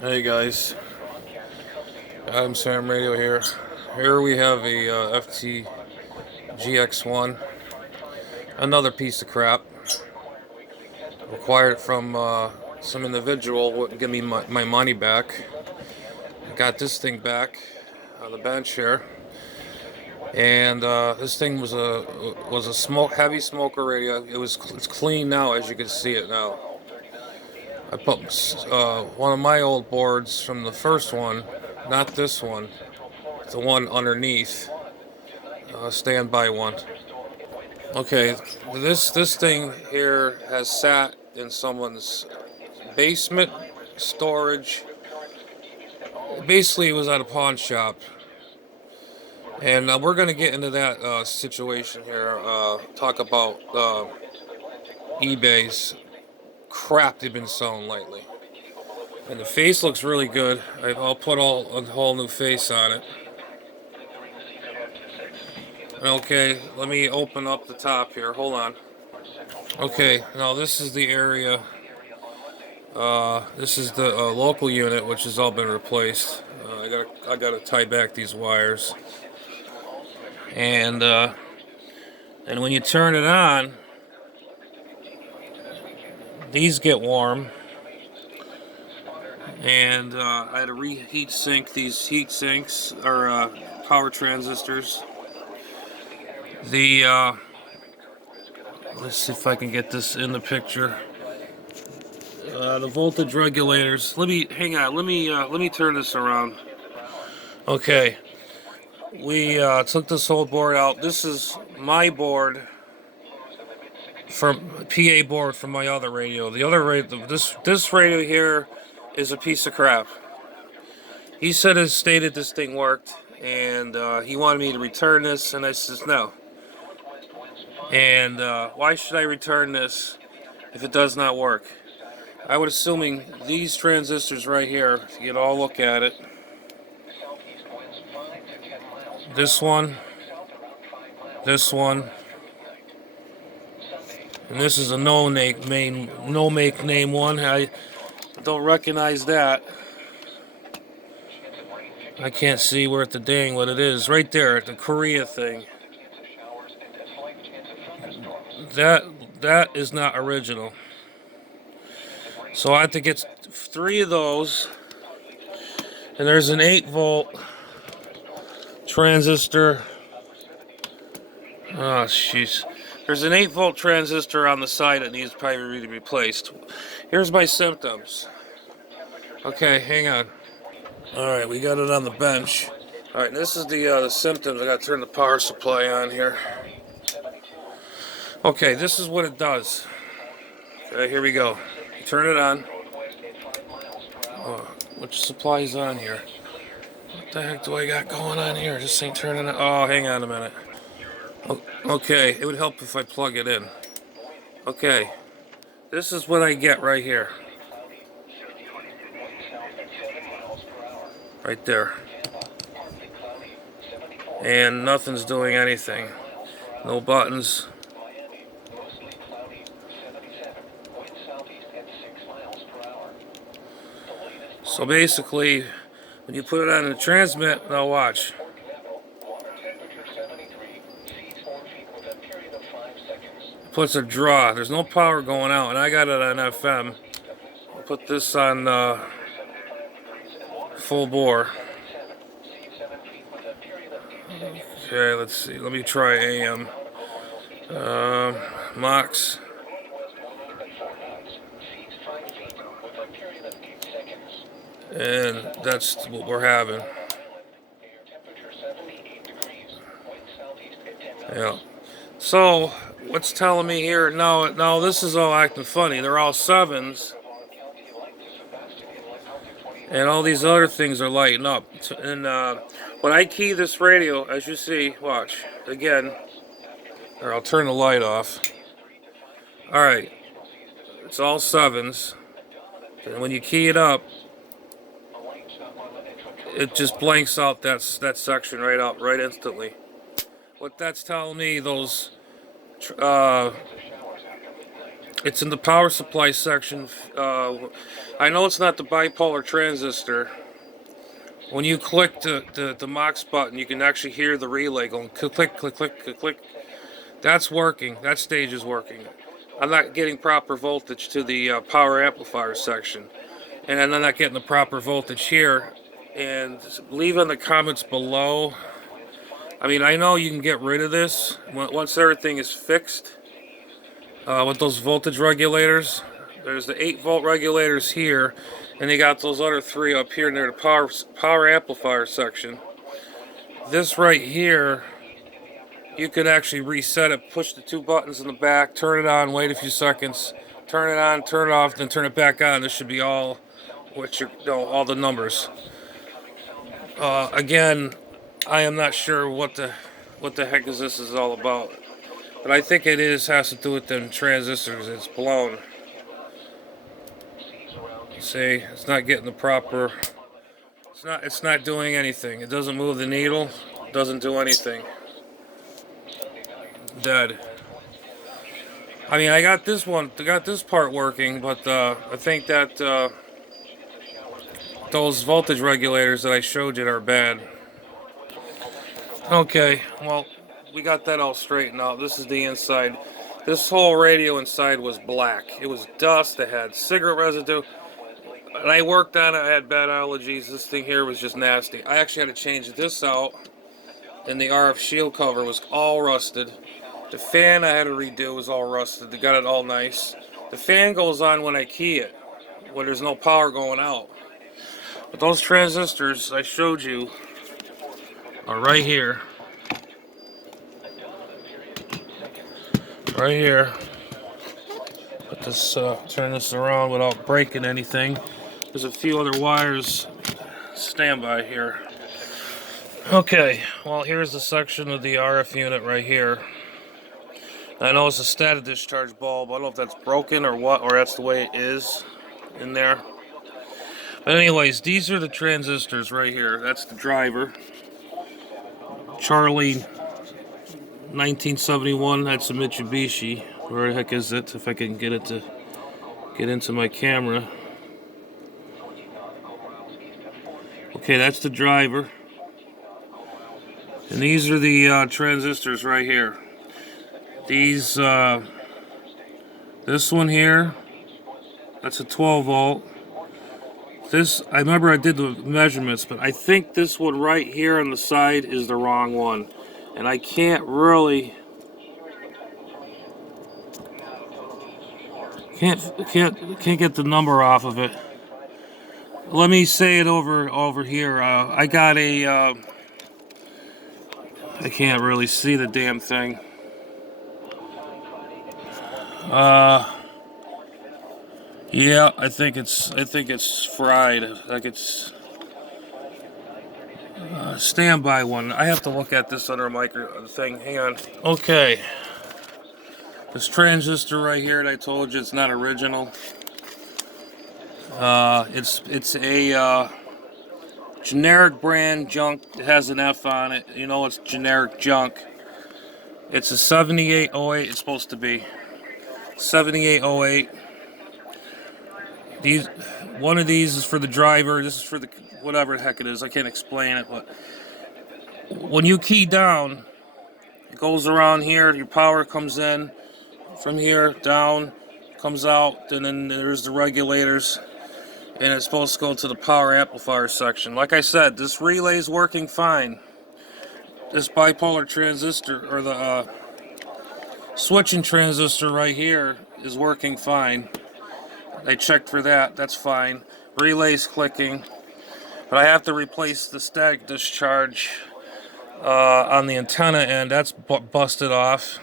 Hey guys, Adam Sam Radio here. Here we have a FT GX1, another piece of crap. Acquired it from some individual, wouldn't give me my money back. I got this thing back on the bench here, and this thing was a heavy smoker radio. It's clean now, as you can see it now. I put one of my old boards from the first one, not this one, the one underneath. Standby one. Okay, this thing here has sat in someone's basement storage. Basically, it was at a pawn shop, and we're gonna get into that situation here. Talk about eBay's crap they've been selling lately. And the face looks really good. I'll put a whole new face on it. Okay, let me open up the top here. Hold on. Okay, now this is the area. This is the local unit, which has all been replaced. I gotta tie back these wires, and when you turn it on, these get warm, and I had to reheat sink these heat sinks or power transistors. Let's see if I can get this in the picture. The voltage regulators. Hang on. Let me turn this around. Okay, we took this whole board out. This is my board from PA board from my other radio. The other radio, this radio here, is a piece of crap. He stated this thing worked, and he wanted me to return this, and I says no. And why should I return this if it does not work? I would assuming these transistors right here, if you all look at it. This one, and this is a no make name one. I don't recognize that. I can't see where the dang what it is. Right there, the Korea thing. That is not original. So I have to get 3 of those. And there's an 8-volt transistor. Oh, jeez. There's an 8-volt transistor on the side that needs probably to be replaced. Here's my symptoms. Okay, hang on. Alright, we got it on the bench. Alright, this is the symptoms. I gotta turn the power supply on here. Okay, this is what it does. Okay, here we go. Turn it on. Oh, which supply is on here? What the heck do I got going on here? This ain't turning on. Oh, hang on a minute. Okay, it would help if I plug it in. Okay, this is what I get right here. Right there. And nothing's doing anything. No buttons. So basically, when you put it on the transmit, now watch. It puts a draw. There's no power going out, and I got it on FM. I'll put this on full bore. Okay, let's see. Let me try AM. Max. And that's what we're having. Yeah. So, what's telling me here? Now this is all acting funny. They're all 7s. And all these other things are lighting up. And when I key this radio, as you see, watch. Again. Or I'll turn the light off. Alright. It's all 7s. And when you key it up, it just blanks out that section right instantly. What that's telling me, those It's in the power supply section. I know it's not the bipolar transistor. When you click the MOX button, you can actually hear the relay going click, click, click, click, click, click. That's working. That stage is working. I'm not getting proper voltage to the power amplifier section. And I'm not getting the proper voltage here. And leave in the comments below. I mean, I know you can get rid of this once everything is fixed with those voltage regulators. There's the 8-volt regulators here, and they got those other 3 up here near the power amplifier section. This right here, you could actually reset it, push the 2 buttons in the back, turn it on, wait a few seconds, turn it on, turn it off, then turn it back on. This should be all all the numbers. Again, I am not sure what the heck this is all about, but I think it has to do with them transistors. It's blown. See, it's not getting the proper. It's not doing anything. It doesn't move the needle. It doesn't do anything. Dead. I mean, I got this part working, but I think that those voltage regulators that I showed you are bad. Okay, well, we got that all straightened out. This is the inside. This whole radio inside was black. It was dust. It had cigarette residue. And I worked on it. I had bad allergies. This thing here was just nasty. I actually had to change this out. And the RF shield cover was all rusted. The fan I had to redo was all rusted. They got it all nice. The fan goes on when I key it, when there's no power going out. But those transistors I showed you are right here. Right here. Put this, turn this around without breaking anything. There's a few other wires standby here. Okay, well, here's the section of the RF unit right here. I know it's a static discharge bulb. I don't know if that's broken or what, or that's the way it is in there. But anyways, these are the transistors right here. That's the driver. Charlie 1971, that's a Mitsubishi. Where the heck is it? If I can get it to get into my camera. Okay, that's the driver. And these are the transistors right here. These, this one here, that's a 12 volt. This, I remember I did the measurements, but I think this one right here on the side is the wrong one. And I can't really, can't get the number off of it. Let me say it over here. I got a, I can't really see the damn thing. Yeah, I think it's fried. Like it's standby one. I have to look at this under a micro thing. Hang on. Okay. This transistor right here that I told you it's not original. It's a generic brand junk. It has an F on it. You know it's generic junk. It's a 7808. It's supposed to be 7808. One of these is for the driver. This is for the whatever the heck it is. I can't explain it, but when you key down, it goes around here. Your power comes in from here down, comes out, and then there's the regulators, and it's supposed to go to the power amplifier section. Like I said, this relay is working fine. This bipolar transistor, or the switching transistor right here, is working fine. I checked for that. That's fine. Relay's clicking, but I have to replace the static discharge on the antenna end. That's busted off,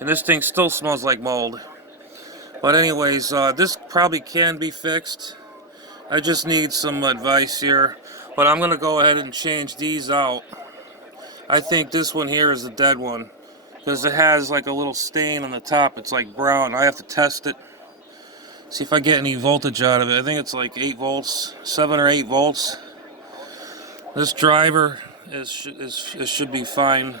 and this thing still smells like mold. But anyways, this probably can be fixed. I just need some advice here, but I'm gonna go ahead and change these out. I think this one here is the dead one because it has like a little stain on the top. It's like brown. I have to test it, see if I get any voltage out of it. I think it's like 8 volts, 7 or 8 volts. This driver should be fine.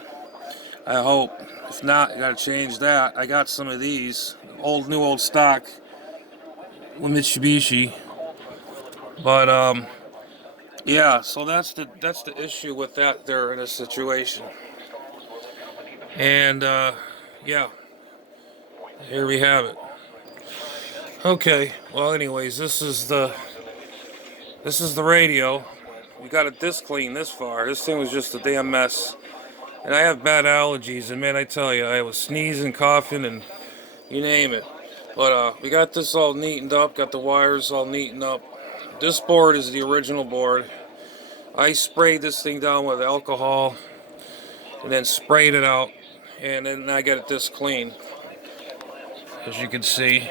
I hope. If not, I gotta change that. I got some of these new old stock with Mitsubishi, but yeah. So that's the issue with that there in this situation. And yeah, here we have it. Okay. Well, anyways, this is the radio. We got it this clean this far. This thing was just a damn mess. And I have bad allergies, and man, I tell you, I was sneezing, coughing, and you name it. But we got this all neatened up, got the wires all neatened up. This board is the original board. I sprayed this thing down with alcohol and then sprayed it out, and then I got it this clean. As you can see,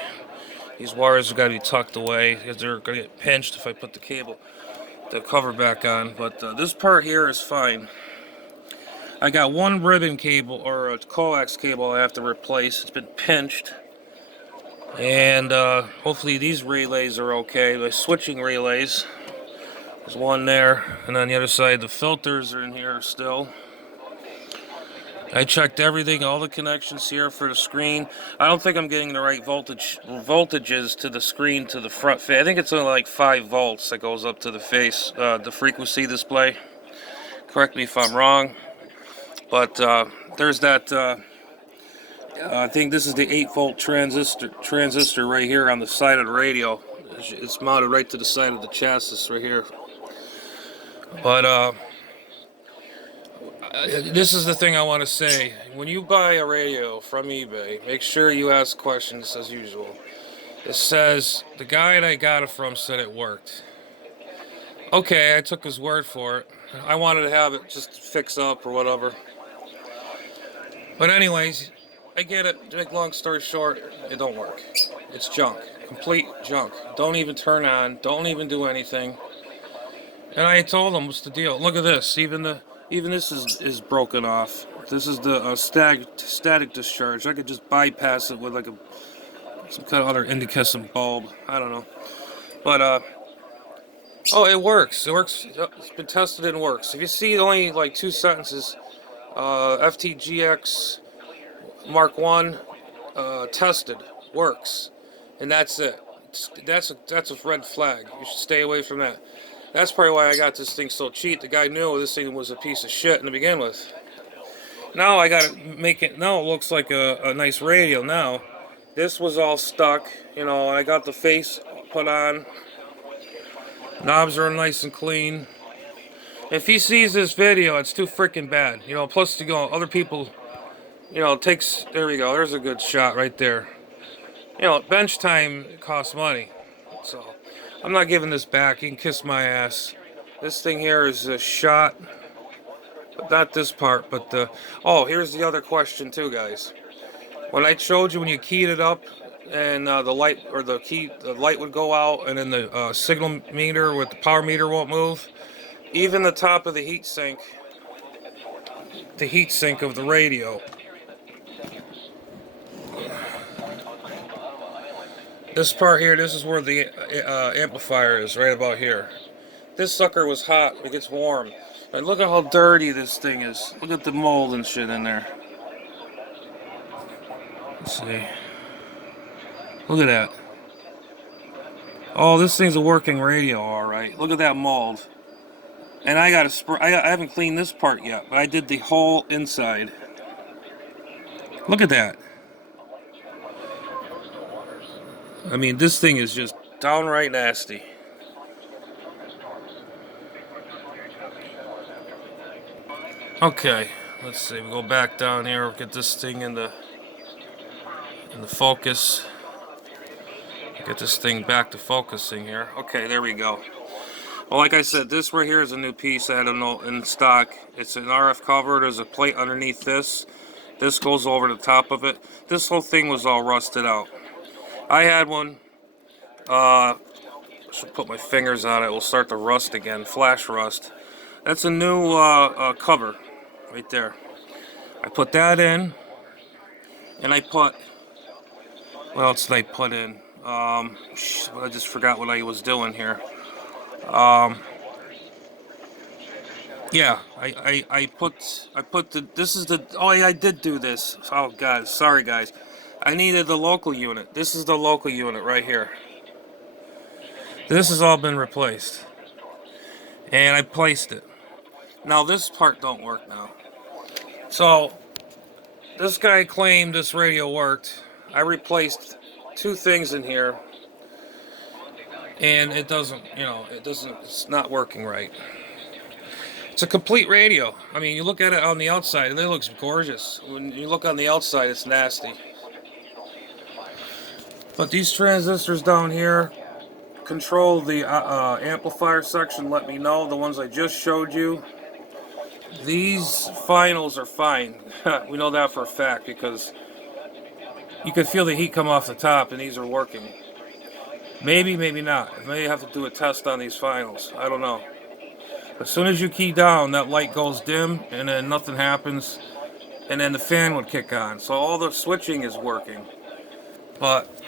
these wires have got to be tucked away because they're going to get pinched if I put the cover back on. But this part here is fine. I got one ribbon cable or a coax cable I have to replace. It's been pinched. And hopefully these relays are okay. The switching relays. There's one there. And on the other side, the filters are in here still. I checked everything, all the connections here for the screen. I don't think I'm getting the right voltages to the screen to the front face. I think it's only like 5 volts that goes up to the face, the frequency display. Correct me if I'm wrong. But there's that, I think this is the 8-volt transistor right here on the side of the radio. It's mounted right to the side of the chassis right here. But this is the thing I want to say. When you buy a radio from eBay, make sure you ask questions as usual. It says, the guy that I got it from said it worked. Okay, I took his word for it. I wanted to have it just fix up or whatever. But anyways, I get it. To make long story short, it don't work. It's junk. Complete junk. Don't even turn on. Don't even do anything. And I told him, what's the deal? Look at this. Even this is broken off. This is the static discharge. I could just bypass it with like some kind of other incandescent bulb. I don't know. But oh, it works. It works. It's been tested and works. If you see only like 2 sentences, FTGX Mark 1 tested, works, and that's it. That's a red flag. You should stay away from that. That's probably why I got this thing so cheap. The guy knew this thing was a piece of shit to begin with. Now I gotta make it. Now it looks like a nice radio. Now this was all stuck, you know. And I got the face put on. Knobs are nice and clean. If he sees this video, it's too freaking bad, you know. Plus, to go, other people, you know, takes. There we go. There's a good shot right there. You know, bench time costs money, so I'm not giving this back. You can kiss my ass. This thing here is a shot, but not this part. But oh, here's the other question too, guys. When I showed you when you keyed it up, and the light or the light would go out, and then the signal meter with the power meter won't move. Even the top of the heat sink of the radio. This part here, this is where the amplifier is, right about here. This sucker was hot, it gets warm. And look at how dirty this thing is. Look at the mold and shit in there. Let's see. Look at that. Oh, this thing's a working radio, alright. Look at that mold. And I got I haven't cleaned this part yet, but I did the whole inside. Look at that. I mean, this thing is just downright nasty. Okay, let's see. We go back down here. We'll get this thing in the focus. Get this thing back to focusing here. Okay, there we go. Well, like I said, this right here is a new piece I had in stock. It's an RF cover. There's a plate underneath this. This goes over the top of it. This whole thing was all rusted out. I had one. Should put my fingers on it. It will start to rust again. Flash rust. That's a new cover right there. I put that in, and I put. What else did I put in? I just forgot what I was doing here. Yeah, I put the, this is the, oh yeah, I did do this. Oh god, sorry guys. I needed the local unit. This is the local unit right here. This has all been replaced. And I placed it. Now this part don't work now. So this guy claimed this radio worked. I replaced two things in here, and it doesn't, it's not working right. It's a complete radio. I mean, you look at it on the outside, and it looks gorgeous. When you look on the outside, it's nasty. But these transistors down here control the amplifier section. Let me know. The ones I just showed you. These finals are fine. We know that for a fact because you can feel the heat come off the top, and these are working. Maybe, maybe not. I may have to do a test on these finals. I don't know. As soon as you key down, that light goes dim, and then nothing happens, and then the fan would kick on. So all the switching is working. But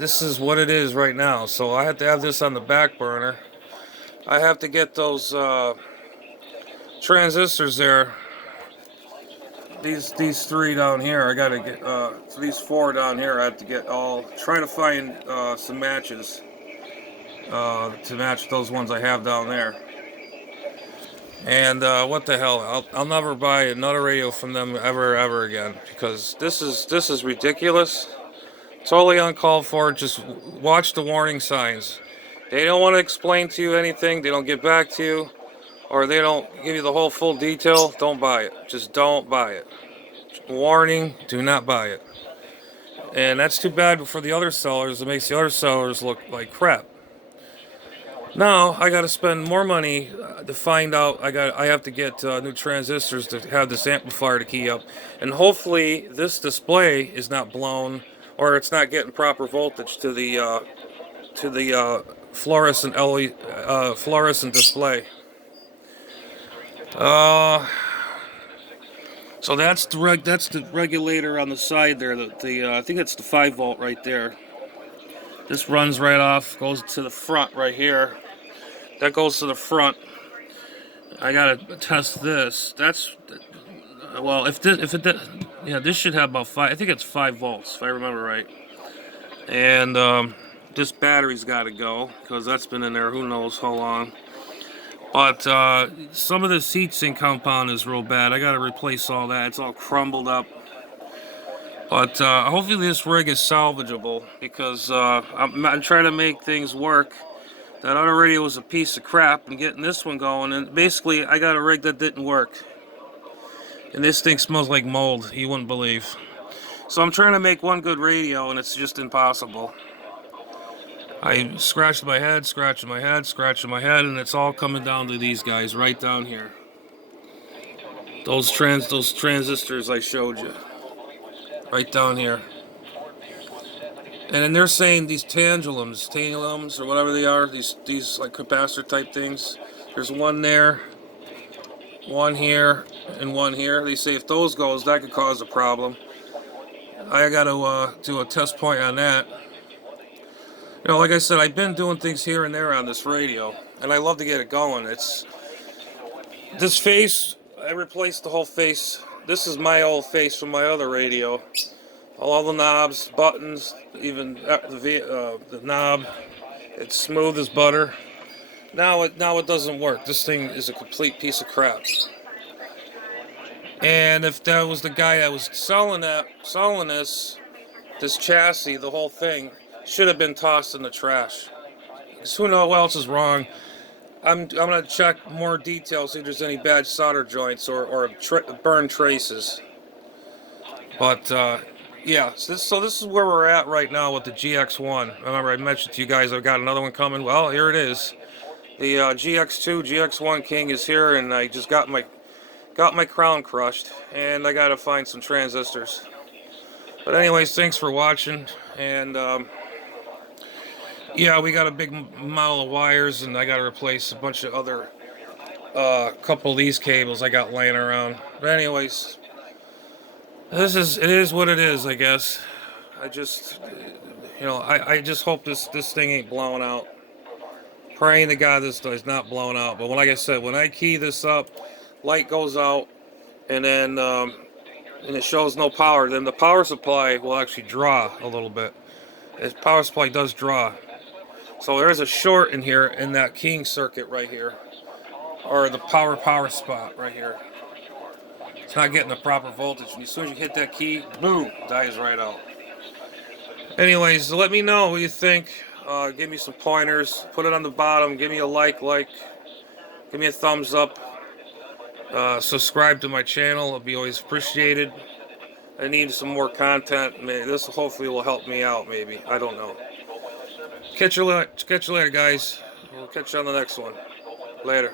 this is what it is right now. So I have to have this on the back burner. I have to get those transistors there. These three down here, I gotta get these four down here. I have to get all, try to find some matches to match those ones I have down there. And what the hell? I'll never buy another radio from them ever again because this is ridiculous. Totally uncalled for. Just watch the warning signs. They don't want to explain to you anything. They don't get back to you, or they don't give you the whole full detail. Don't buy it. Just don't buy it. Warning: do not buy it. And that's too bad for the other sellers. It makes the other sellers look like crap. Now I got to spend more money to find out. I have to get new transistors to have this amplifier to key up, and hopefully this display is not blown or it's not getting proper voltage to the fluorescent LED, fluorescent display. So that's the regulator on the side there. I think it's the 5-volt right there. This runs right off, goes to the front right here. That goes to the front. I gotta test this. That's, well, yeah, this should have about 5. I think it's 5 volts if I remember right. And this battery's got to go because that's been in there who knows how long. But some of this heatsink compound is real bad. I gotta replace all that. It's all crumbled up. But hopefully this rig is salvageable because I'm trying to make things work. That other radio was a piece of crap, and getting this one going, and basically I got a rig that didn't work. And this thing smells like mold, you wouldn't believe. So I'm trying to make one good radio, and it's just impossible. I scratched my head, scratching my head, scratching my head, and it's all coming down to these guys right down here. Those transistors I showed you. Right down here. And then they're saying these tantalums, or whatever they are, these like capacitor type things. There's one there, one here, and one here. They say if those goes, that could cause a problem. I got to do a test point on that. You know, like I said, I've been doing things here and there on this radio, and I love to get it going. It's this face. I replaced the whole face. This is my old face from my other radio. All the knobs, buttons, even the knob, it's smooth as butter. Now it doesn't work. This thing is a complete piece of crap. And if that was the guy that was selling this chassis, the whole thing should have been tossed in the trash. Because who knows what else is wrong. I'm gonna check more details, see if there's any bad solder joints or burn traces. But yeah, so this is where we're at right now with the GX1. Remember I mentioned to you guys I've got another one coming. Well, here it is. The GX2, GX1 King is here, and I just got my crown crushed, and I gotta find some transistors. But anyways, thanks for watching, and yeah, we got a big model of wires, and I gotta replace a bunch of other couple of these cables I got laying around. But anyways. It is what it is, I guess. I just, I just hope this thing ain't blown out. Praying to God this is not blown out. But like I said, when I key this up, light goes out, and then and it shows no power. Then the power supply will actually draw a little bit. Its power supply does draw. So there is a short in here in that keying circuit right here, or the power spot right here. It's not getting the proper voltage. And as soon as you hit that key, boom, dies right out. Anyways, let me know what you think. Give me some pointers. Put it on the bottom. Give me a like. Give me a thumbs up. Subscribe to my channel. It'll be always appreciated. I need some more content. This hopefully will help me out. Maybe, I don't know. Catch you later, guys. We'll catch you on the next one. Later.